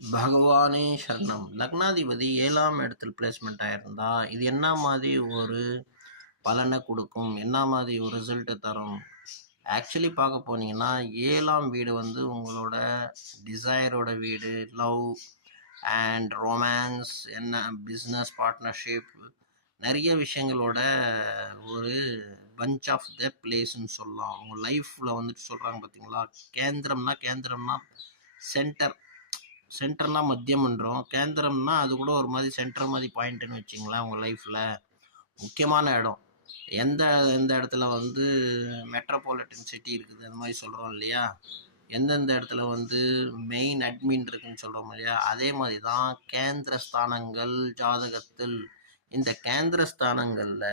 பகவானே சரணம். லக்னாதிபதி 7ஆம் இடத்தில் பிளேஸ்மெண்ட் ஆயிருந்தா, இது என்ன மாதிரி ஒரு பலனை குடுக்கும்? என்ன மாதிரி ஒரு ரிசல்ட் தரும்? ஆக்சுவலி பார்க்க போனீங்கன்னா, 7ஆம் வீடு வந்து உங்களோட டிசையரோட வீடு, லவ் அண்ட் ரொமான்ஸ், என்ன பிஸ்னஸ் பார்ட்னர்ஷிப், நெறைய விஷயங்களோட ஒரு பஞ்ச் ஆஃப் த பிளேஸ்ன்னு சொல்லலாம். உங்க லைஃப்ல வந்துட்டு சொல்றாங்க பார்த்தீங்களா? கேந்திரம்னா சென்டர். சென்டர்னா மத்தியம்ன்றோம். கேந்திரம்னா அது கூட ஒரு மாதிரி சென்டர் மாதிரி பாயிண்ட்ன்னு வச்சுங்களேன் உங்கள் லைஃப்பில். முக்கியமான இடம். எந்த எந்த இடத்துல வந்து மெட்ரோபாலிட்டன் சிட்டி இருக்குது அந்த மாதிரி சொல்கிறோம் இல்லையா? எந்தெந்த இடத்துல வந்து மெயின் அட்மின் இருக்குன்னு சொல்கிறோம் இல்லையா? அதே மாதிரி தான் கேந்திர ஸ்தானங்கள் ஜாதகத்தில். இந்த கேந்திர ஸ்தானங்களில்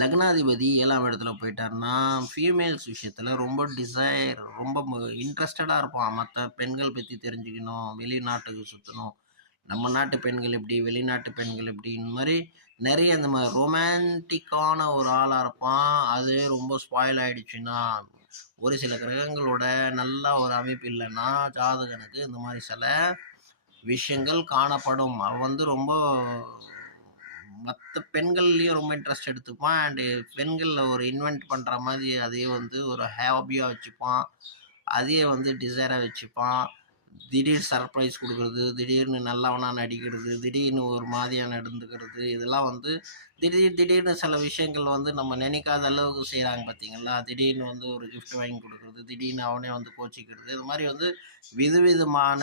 லக்னாதிபதி 7ஆம் இடத்துல போயிட்டாருன்னா, ஃபீமேல்ஸ் விஷயத்தில் ரொம்ப டிசைர், ரொம்ப இன்ட்ரெஸ்டடாக இருப்பான். மற்ற பெண்கள் பற்றி தெரிஞ்சுக்கணும், வெளிநாட்டுக்கு சுற்றணும், நம்ம நாட்டு பெண்கள் எப்படி, வெளிநாட்டு பெண்கள் எப்படி, இந்த மாதிரி நிறைய இந்த மாதிரி ரொமான்டிக்கான ஒரு ஆளாக இருப்பான். அது ரொம்ப ஸ்பாயில் ஆகிடுச்சுன்னா, ஒரு சில கிரகங்களோட நல்ல ஒரு அமைப்பு இல்லைன்னா ஜாதகனுக்கு இந்த மாதிரி சில விஷயங்கள் காணப்படும். அவன் வந்து ரொம்ப மற்ற பெண்கள்லேயும் ரொம்ப இன்ட்ரெஸ்ட் எடுத்துப்பான். அண்டு பெண்களில் ஒரு இன்வென்ட் பண்ணுற மாதிரி அதையே வந்து ஒரு ஹாபியாக வச்சுப்பான். அதையே வந்து டிசைராக வச்சுப்பான். திடீர் சர்ப்ரைஸ் கொடுக்குறது, திடீர்னு நல்லவனாக நடிக்கிறது, திடீர்னு ஒரு மாதிரியாக நடந்துக்கிறது, இதெல்லாம் வந்து திடீர்னு சில விஷயங்கள் வந்து நம்ம நினைக்காத அளவுக்கு செய்கிறாங்க பார்த்தீங்களா? திடீர்னு வந்து ஒரு கிஃப்ட் வாங்கி கொடுக்குறது, திடீர்னு அவனே வந்து கோச்சிக்கிறது, இது மாதிரி வந்து விதவிதமான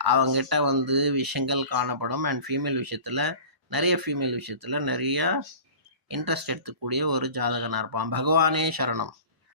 அவங்ககிட்ட வந்து விஷயங்கள் காணப்படும். அண்ட் ஃபீமேல் விஷயத்தில் நிறையா இன்ட்ரெஸ்ட் எடுத்துக்கூடிய ஒரு ஜாதகனாக இருப்பான். பகவானே சரணம்.